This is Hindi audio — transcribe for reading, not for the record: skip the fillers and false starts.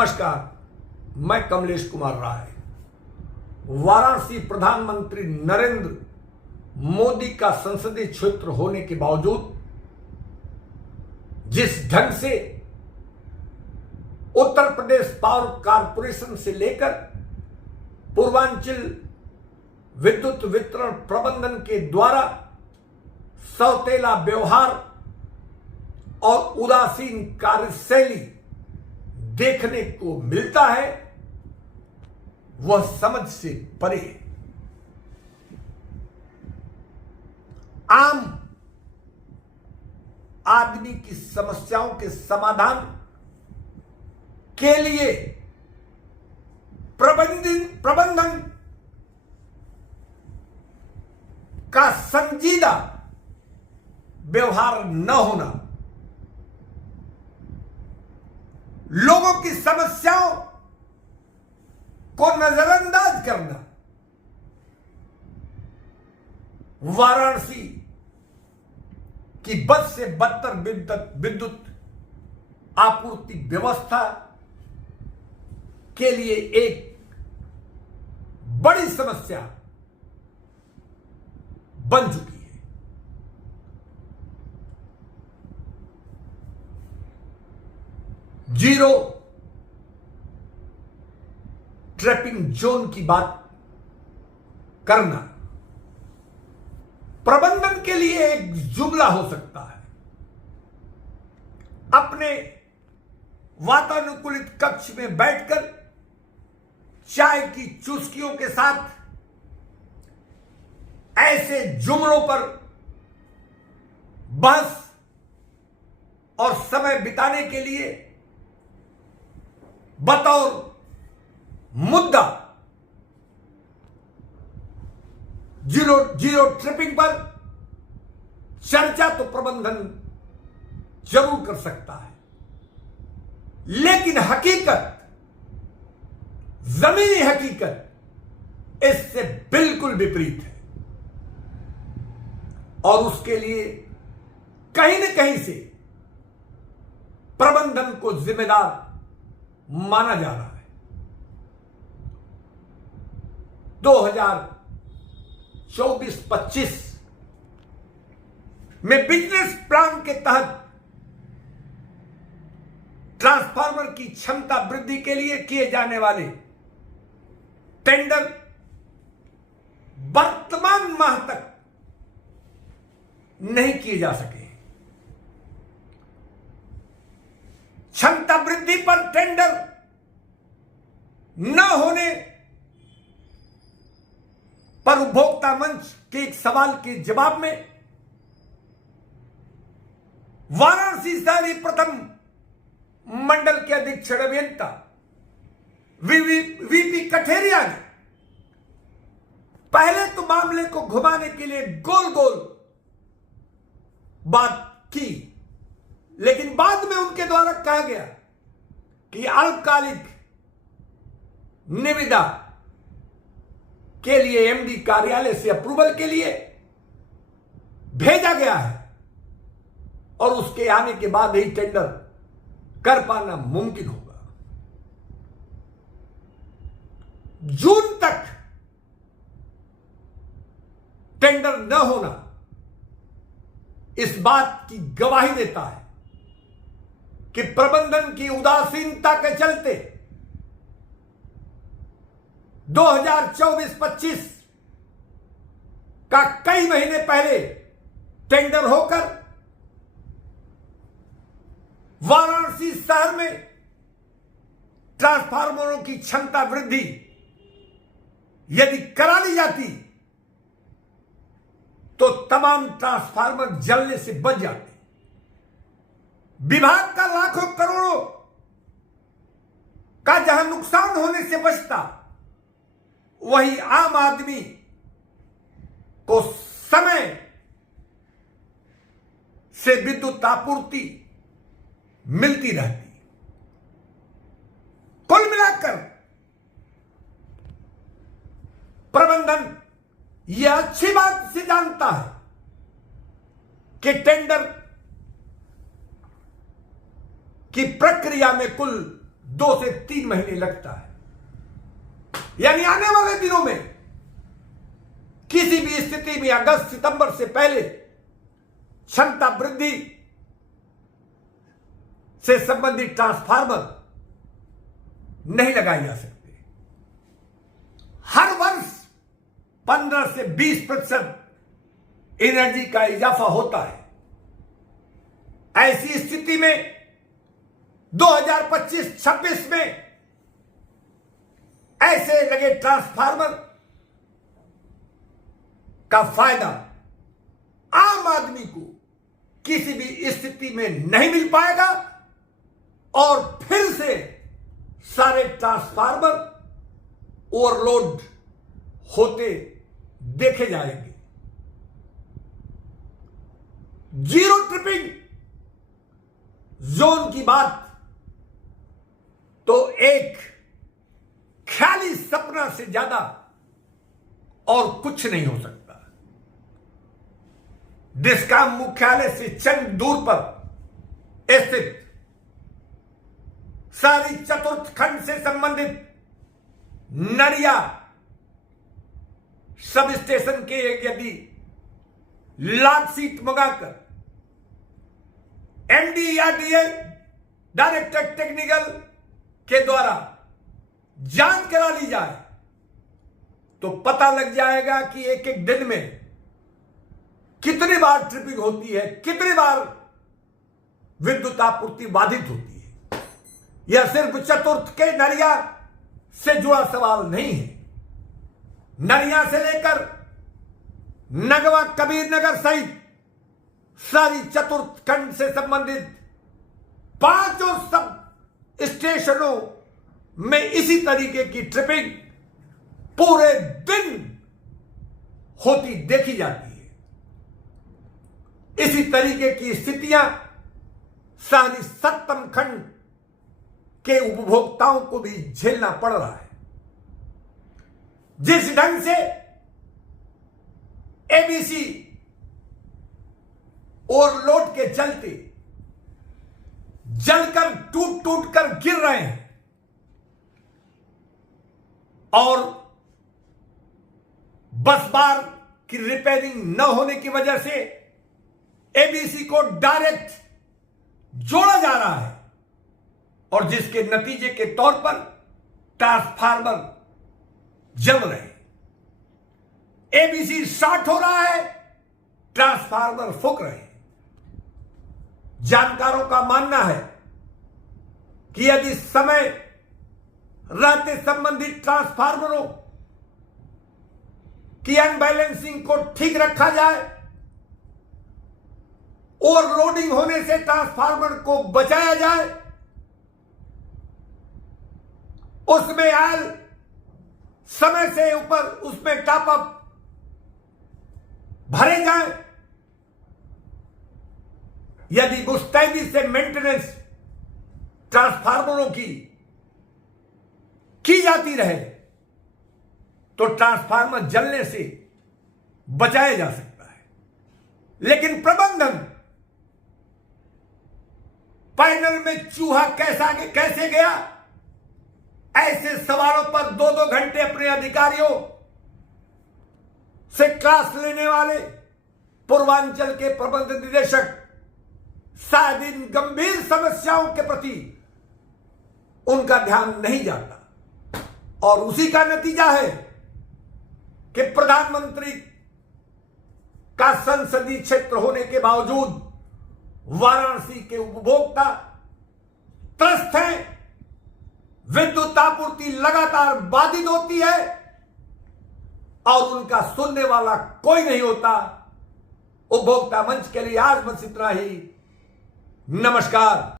नमस्कार, मैं कमलेश कुमार राय। वाराणसी प्रधानमंत्री नरेंद्र मोदी का संसदीय क्षेत्र होने के बावजूद जिस ढंग से उत्तर प्रदेश पावर कारपोरेशन से लेकर पूर्वांचल विद्युत वितरण प्रबंधन के द्वारा सौतेला व्यवहार और उदासीन कार्यशैली देखने को मिलता है, वह समझ से परे है। आम आदमी की समस्याओं के समाधान के लिए प्रबंधन का संजीदा व्यवहार न होना, लोगों की समस्याओं को नजरअंदाज करना, वाराणसी की बद से बदतर विद्युत आपूर्ति व्यवस्था के लिए एक बड़ी समस्या बन चुकी है। जीरो ट्रैपिंग जोन की बात करना प्रबंधन के लिए एक जुमला हो सकता है। अपने वातानुकूलित कक्ष में बैठकर चाय की चुस्कियों के साथ ऐसे जुमलों पर बहस और समय बिताने के लिए बतौर मुद्दा जीरो ट्रिपिंग पर चर्चा तो प्रबंधन जरूर कर सकता है, लेकिन हकीकत, जमीनी हकीकत इससे बिल्कुल विपरीत है और उसके लिए कहीं न कहीं से प्रबंधन को जिम्मेदार माना जा रहा है। 2024-25 में बिजनेस प्लान के तहत ट्रांसफार्मर की क्षमता वृद्धि के लिए किए जाने वाले टेंडर वर्तमान माह तक नहीं किए जा सके। क्षमता वृद्धि पर टेंडर न होने पर उपभोक्ता मंच के एक सवाल के जवाब में वाराणसी शहरी प्रथम मंडल के अधीक्षण अभियंता वीपी कठेरिया ने पहले तो मामले को घुमाने के लिए गोल गोल बात की, लेकिन बाद में उनके द्वारा कहा गया कि अल्पकालिक निविदा के लिए एमडी कार्यालय से अप्रूवल के लिए भेजा गया है और उसके आने के बाद ही टेंडर कर पाना मुमकिन होगा। जून तक टेंडर न होना इस बात की गवाही देता है कि प्रबंधन की उदासीनता के चलते 2024-25 का कई महीने पहले टेंडर होकर वाराणसी शहर में ट्रांसफार्मरों की क्षमता वृद्धि यदि करा ली जाती तो तमाम ट्रांसफार्मर जलने से बच जाते। विभाग का लाखों करोड़ों का जहां नुकसान होने से बचता, वही आम आदमी को समय से विद्युत आपूर्ति मिलती रहती। कुल मिलाकर प्रबंधन यह अच्छी बात से जानता है कि टेंडर की प्रक्रिया में कुल 2 से 3 महीने लगता है। यानी आने वाले दिनों में किसी भी स्थिति में अगस्त सितंबर से पहले क्षमता वृद्धि से संबंधित ट्रांसफार्मर नहीं लगाए जा सकते। हर वर्ष 15 से 20% एनर्जी का इजाफा होता है। ऐसी स्थिति में 2025-26 में ऐसे लगे ट्रांसफार्मर का फायदा आम आदमी को किसी भी स्थिति में नहीं मिल पाएगा और फिर से सारे ट्रांसफार्मर ओवरलोड होते देखे जाएंगे। जीरो ट्रिपिंग जोन की बात तो एक ख्याली सपना से ज्यादा और कुछ नहीं हो सकता। डिस्कॉम मुख्यालय से चंद दूर पर स्थित सारी चतुर्थ खंड से संबंधित नड़िया सब स्टेशन के यदि लार्जशीट मंगाकर एमडीआरडीए डायरेक्टर टेक्निकल के द्वारा जांच करा ली जाए तो पता लग जाएगा कि एक एक दिन में कितनी बार ट्रिपिंग होती है, कितनी बार विद्युत आपूर्ति बाधित होती है। यह सिर्फ चतुर्थ के नड़िया से जुड़ा सवाल नहीं है। नड़िया से लेकर नगवा कबीर नगर सहित सारी चतुर्थ खंड से संबंधित 5 और सब स्टेशनों में इसी तरीके की ट्रिपिंग पूरे दिन होती देखी जाती है। इसी तरीके की स्थितियां सारी सप्तम खंड के उपभोक्ताओं को भी झेलना पड़ रहा है। जिस ढंग से एबीसी ओवरलोड के चलते जलकर टूट टूट कर गिर रहे हैं और बस बार की रिपेयरिंग न होने की वजह से एबीसी को डायरेक्ट जोड़ा जा रहा है और जिसके नतीजे के तौर पर ट्रांसफार्मर जल रहे हैं। एबीसी शॉर्ट हो रहा है, ट्रांसफार्मर फूक रहे हैं। जानकारों का मानना है कि यदि समय रहते संबंधित ट्रांसफार्मरों की अनबैलेंसिंग को ठीक रखा जाए, ओवरलोडिंग होने से ट्रांसफार्मर को बचाया जाए, उसमें आयल समय से ऊपर उसमें टॉप अप भरे जाए, यदि मुस्तैदी से मेंटेनेंस ट्रांसफार्मरों की जाती रहे तो ट्रांसफार्मर जलने से बचाया जा सकता है। लेकिन प्रबंधन पैनल में चूहा कैसे गया, ऐसे सवालों पर 2-2 घंटे अपने अधिकारियों से क्लास लेने वाले पूर्वांचल के प्रबंध निदेशक शायद इन गंभीर समस्याओं के प्रति उनका ध्यान नहीं जाता और उसी का नतीजा है कि प्रधानमंत्री का संसदीय क्षेत्र होने के बावजूद वाराणसी के उपभोक्ता त्रस्त हैं। विद्युत आपूर्ति लगातार बाधित होती है और उनका सुनने वाला कोई नहीं होता। उपभोक्ता मंच के लिए आज बस इतना ही। नमस्कार।